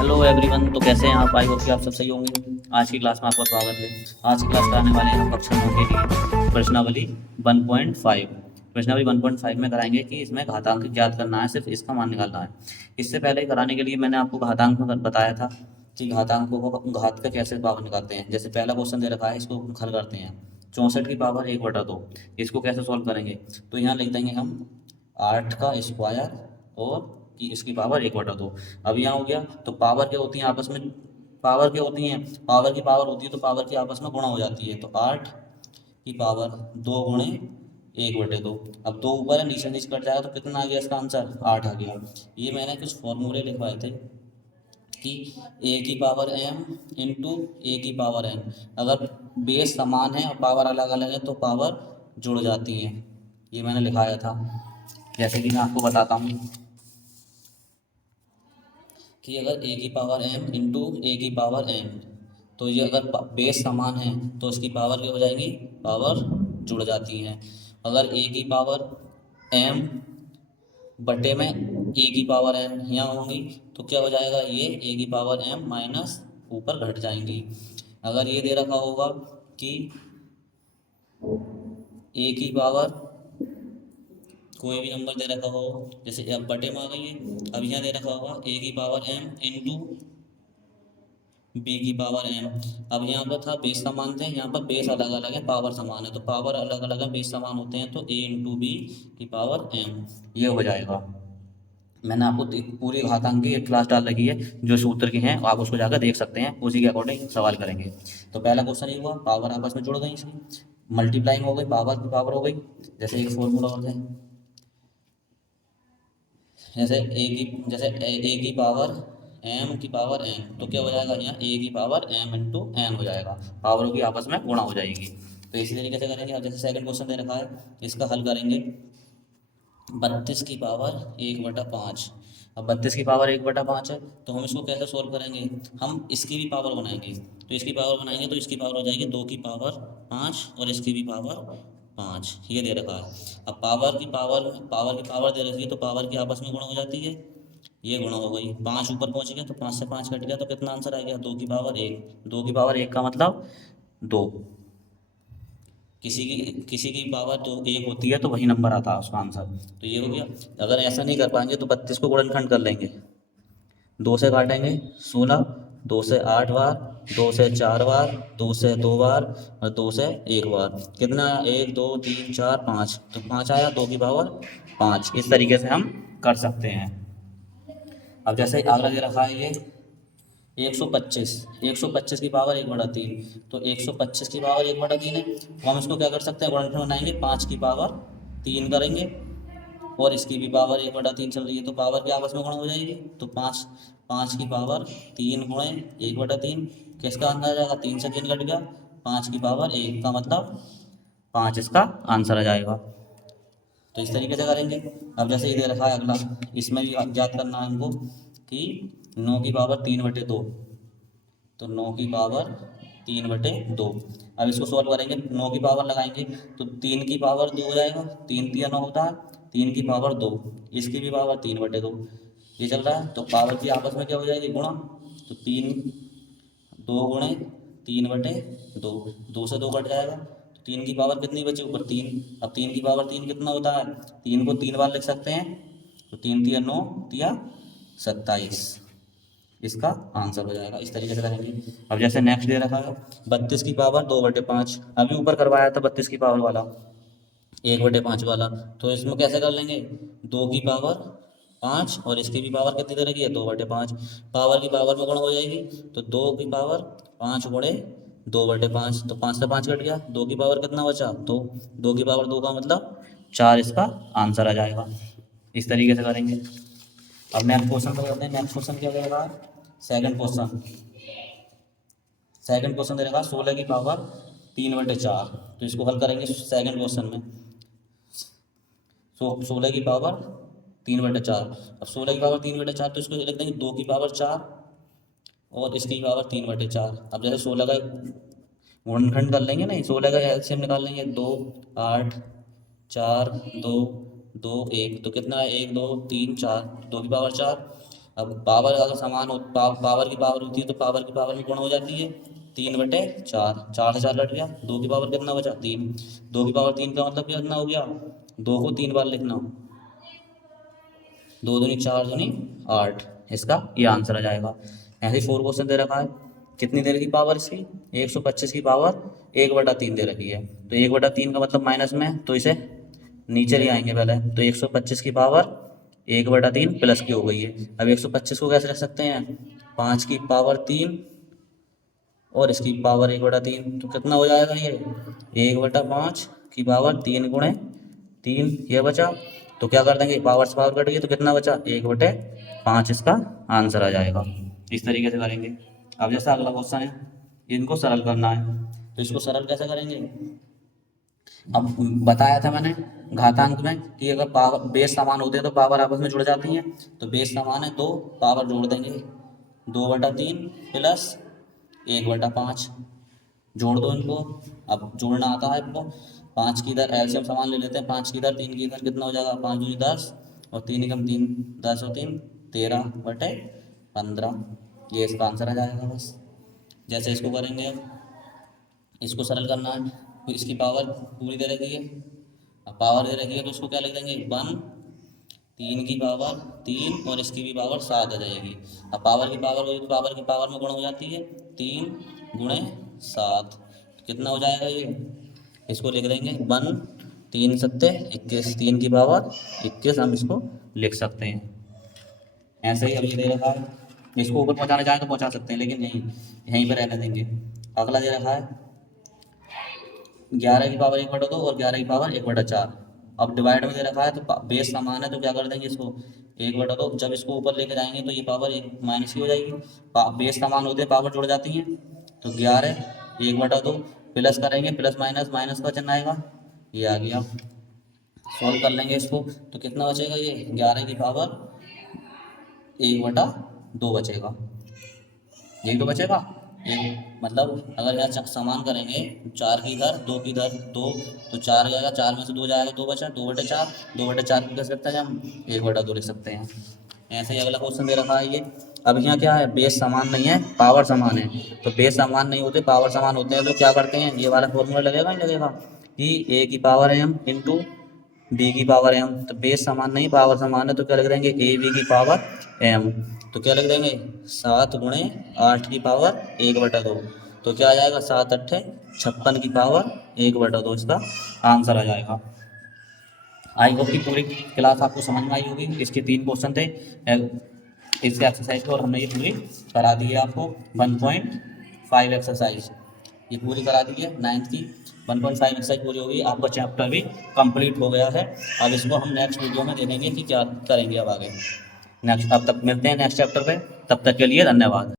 Hello everyone. तो कैसे हैं आप? आई होप कि आप सब सही होंगे। आज की क्लास में आपका स्वागत है। आज की क्लास कराने वाले हैं हम कक्षा 9 के लिए प्रश्नावली 1.5। प्रश्नावली 1.5 में कराएंगे कि इसमें घातांक ज्ञात करना है, सिर्फ इसका मान निकालना है। इससे पहले कराने के लिए मैंने आपको घातांक में बताया था कि घातांकों को घात का कैसे पावर निकालते हैं। जैसे पहला क्वेश्चन दे रखा है, इसको हल करते हैं। 64 की पावर 1/2, इसको कैसे सॉल्व करेंगे? तो यहाँ लिख देंगे हम 8 का स्क्वायर और कि इसकी पावर 1/2। अब यहाँ हो गया, तो पावर क्या होती है आपस में? पावर क्या होती है? पावर की पावर होती है तो पावर की आपस में गुणा हो जाती है। तो 8 की पावर 2 गुणे 1/2। अब 2 ऊपर है, नीचे नीचे कट जाएगा तो कितना आ गया इसका आंसर? 8 आ गया। ये मैंने कुछ फॉर्मूले लिखवाए थे कि ए की पावर एम इंटू ए की पावर एन। अगर बेस समान है और पावर अलग अलग है तो पावर जुड़ जाती है। ये मैंने लिखाया था। जैसे कि मैं आपको बताता हूँ कि अगर ए की पावर एम इंटू ए की पावर एन, तो ये अगर बेस समान है तो इसकी पावर क्या हो जाएगी? पावर जुड़ जाती है। अगर ए की पावर एम बटे में ए की पावर एन यहाँ होंगी तो क्या हो जाएगा? ये ए की पावर एम माइनस ऊपर घट जाएंगी। अगर ये दे रखा होगा कि ए की पावर कोई भी नंबर दे रखा हो, जैसे अब बटे में आ गई है, अब यहाँ दे रखा होगा ए की पावर एम इंटू बी की पावर एम। अब यहाँ पर था बेस समान थे, यहाँ पर बेस अलग अलग है, पावर समान है। तो पावर अलग अलग है, बेस समान होते हैं, तो ए इंटू बी की पावर एम ये हो जाएगा। मैंने आपको पूरी घातांक की एक क्लास डाल रखी है, जो सूत्र की हैं आप उसको जाकर देख सकते हैं, उसी के अकॉर्डिंग सवाल करेंगे। तो पहला क्वेश्चन ये हुआ, पावर आपस में जुड़ गई, इसकी मल्टीप्लाइंग हो गई, पावर की पावर हो गई। जैसे एक फॉर्मूला और है, जैसे ए की पावर एम की पावर एन, तो क्या हो जाएगा? यहाँ ए की पावर एम इंटू एन हो जाएगा, पावरों की आपस में गुणा हो जाएगी। तो इसी तरीके से करेंगे। अब जैसे सेकंड क्वेश्चन दे रखा है, इसका हल करेंगे। 32 की पावर 1/5। अब 32 की पावर 1/5 है तो हम इसको कैसे सोल्व करेंगे? हम इसकी भी पावर बनाएंगे। तो इसकी पावर बनाएंगे तो इसकी पावर हो जाएगी 2 की पावर 5 और इसकी भी पावर 5, ये दे रखा है। अब पावर की पावर दे रखी है तो पावर की आपस में गुणा हो जाती है, ये गुणा हो गई। 5 ऊपर पहुंच गया तो 5 से 5 कट गया, तो कितना आंसर आ गया? 2 की पावर 1। 2 की पावर 1 का मतलब 2। किसी की पावर तो 1 होती है तो वही नंबर आता है उसका आंसर। तो ये हो गया। अगर ऐसा नहीं कर पाएंगे तो 32 को गुणनखंड कर लेंगे। 2 से काटेंगे 16, 2 से 8 बार, 2 से 4 बार, 2 से 2 बार और 2 से 1 बार। कितना आया? 1 2 3 4 5, तो 5 आया। 2 की पावर 5। इस तरीके से हम कर सकते हैं। अब जैसे अगला दे रखा है ये 125। 125 की पावर 1/3, तो 125 की पावर 1/3 है, तो हम इसको क्या कर सकते हैं? गुणनखंड बनाएंगे, 5 की पावर 3 करेंगे और इसकी भी पावर 1/3 चल रही है, तो पावर की आपस में गुणा हो जाएगी। तो 5 5 की पावर 3 गुणे 1/3, किसका आंसर आ जाएगा? 3 से 3 कट गया, 5 की पावर 1 का मतलब 5 इसका आंसर आ जाएगा। तो इस तरीके से करेंगे। अब जैसे ये दे रखा है अगला, इसमें भी याद करना है हमको कि 9 की पावर 3/2, तो 9 की पावर 3/2। अब इसको सॉल्व करेंगे, 9 की पावर लगाएंगे तो 3 की पावर 2 हो जाएगा, 3 3 9 होता है, 3 की पावर 2, इसकी भी पावर 3/2, ये चल रहा है। तो पावर की आपस में क्या हो जाएगी? गुणा। तो 3 2 गुणे 3/2, 2 से 2 कट जाएगा, तो 3 की पावर कितनी बची? ऊपर 3। अब 3 की पावर 3 कितना होता है? 3 को 3 बार लिख सकते हैं, तो 3 तिया 9 तिया 27, इसका आंसर हो जाएगा। इस तरीके से करेंगे। अब जैसे नेक्स्ट दे रखा है 32 की पावर 2/5, अभी ऊपर करवाया था 32 की पावर वाला, 1/5 वाला, तो इसमें कैसे कर लेंगे? 2 की पावर 5 और इसकी भी पावर कितनी दे रखी है? 2/5। पावर की पावर में गुणा हो जाएगी, तो 2 की पावर 5 गुणे 2/5, तो 5 से 5 कट गया, 2 की पावर कितना बचा? 2। 2 की पावर 2 का मतलब 4 इसका आंसर आ जाएगा। इस तरीके से करेंगे। अब नेक्स्ट क्वेश्चन को करते हैं। नेक्स्ट क्वेश्चन क्या रहेगा? Second question. सेकंड क्वेश्चन दे रखा 16 की पावर 3/4, तो इसको हल करेंगे सेकंड क्वेश्चन में। 16 की पावर 3/4। अब 16 की पावर 3/4, तो इसको लिख देंगे 2 की पावर 4 और इसकी पावर 3/4। अब जैसे 16 का गुणनखंड कर लेंगे, नहीं 16 का एलसीएम निकाल लेंगे, 2 8 4 2 2 1, तो कितना है? 1 2 3 4, 2 की पावर 4। अब पावर अगर समान हो, पावर की पावर होती है तो पावर की पावर में गुण हो जाती है। 3/4, 4 से 4 कट गया, 2 की पावर कितना बचा, 3। 2 की पावर 3 का मतलब कितना हो गया, 2 को 3 बार लिखना, 2 दूनी 4 दूनी 8, इसका ये आंसर आ जाएगा। ऐसे ही 4 क्वेश्चन दे रखा है, कितनी दे रखी पावर इसकी, 125 की पावर 1/3 दे रखी है। तो 1/3 का मतलब माइनस में, तो इसे नीचे ले आएंगे पहले। तो 125 की पावर 1/3 प्लस की हो गई है। अब 125 को कैसे रख सकते हैं, 5 की पावर 3 और इसकी पावर 1/3, तो कितना हो जाएगा ये, 1/5 की पावर 3 × 3, ये बचा। तो क्या कर देंगे, पावर से पावर कट गई तो कितना बचा, 1/5, इसका आंसर आ जाएगा। इस तरीके से करेंगे। अब जैसा अगला क्वेश्चन है, इनको सरल करना है, तो इसको सरल कैसे करेंगे। अब बताया था मैंने घातांक में कि अगर पावर बेस समान होते हैं तो पावर आपस में जुड़ जाती हैं। तो बेस समान है तो पावर जोड़ देंगे, 2/3 प्लस 1/5, जोड़ दो इनको। अब जोड़ना आता है इनको, 5 की इधर एलसीएम समान ले लेते हैं, 5 की इधर 3 की इधर, कितना हो जाएगा, 5 दूनी 10 और 3 एकम 3, 10 और 3 13/15, ये इसका आंसर आ जाएगा बस। जैसे इसको करेंगे, अब इसको सरल करना है, तो इसकी पावर पूरी दे रखी है। अब पावर दे रखी है तो इसको क्या लिख देंगे, 1, 3 की पावर 3 और इसकी भी पावर 7 आ जाएगी। अब पावर की पावर हुई तो पावर की पावर में गुणा हो जाती है, 3 × 7, कितना हो जाएगा ये, इसको लिख देंगे 1, 3 सत्ते 21, 3 की पावर 21 हम इसको लिख सकते हैं। ऐसे ही अभी दे रखा है, इसको ऊपर पहुंचाना चाहें तो पहुंचा सकते हैं, लेकिन यहीं यहीं पर रहने देंगे। अगला दे रखा है 11 की पावर 1/2 और 11 की पावर 1/4। अब डिवाइड में दे रखा है तो बेस समान है तो क्या कर देंगे इसको 1/2, जब इसको ऊपर लेकर जाएंगे तो ये पावर एक माइनस की हो जाएगी। बेस समान होते हैं पावर जुड़ जाती है, तो 11 1/2 प्लस करेंगे, प्लस माइनस माइनस का चिन्ह आएगा, ये आ गया। सॉल्व कर लेंगे इसको तो कितना बचेगा, ये 11 की पावर 1/2 बचेगा, यही तो बचेगा। एक मतलब अगर यहाँ समान करेंगे, 4 की इधर 2 की इधर 2, तो 4 जाएगा, 4 में से 2 जाएगा, 2 बचा, 2/4, 2/4 को कह सकते हैं हम 1/2 लिख सकते हैं। ऐसे ही अगला क्वेश्चन दे रखा है ये। अब यहाँ क्या है, बेस समान नहीं है पावर समान है, तो बेस समान नहीं होते पावर समान होते हैं तो क्या करते हैं, ये वाला फॉर्मूला लगेगा, नहीं लगेगा, कि a की पावर m इंटू बी की पावर m। तो बेस समान नहीं पावर समान है तो क्या लिख देंगे, ए बी की पावर m। तो क्या लिख देंगे, 7 × 8 की पावर 1/2, तो क्या आ जाएगा, 7 × 8 = 56 की पावर 1/2, इसका आंसर आ जाएगा। आई होप कि पूरी क्लास आपको समझ में आई होगी। इसके 3 क्वेश्चन थे इसके एक्सरसाइज के, और हमने ये पूरी करा दी है आपको 1.5 एक्सरसाइज, ये पूरी करा दी है 9th की 1.5 एक्सरसाइज पूरी होगी, आपका चैप्टर भी कंप्लीट हो गया है। अब इसको हम नेक्स्ट वीडियो में देखेंगे कि क्या करेंगे अब आगे नेक्स्ट। अब तक मिलते हैं नेक्स्ट चैप्टर पे, तब तक के लिए धन्यवाद।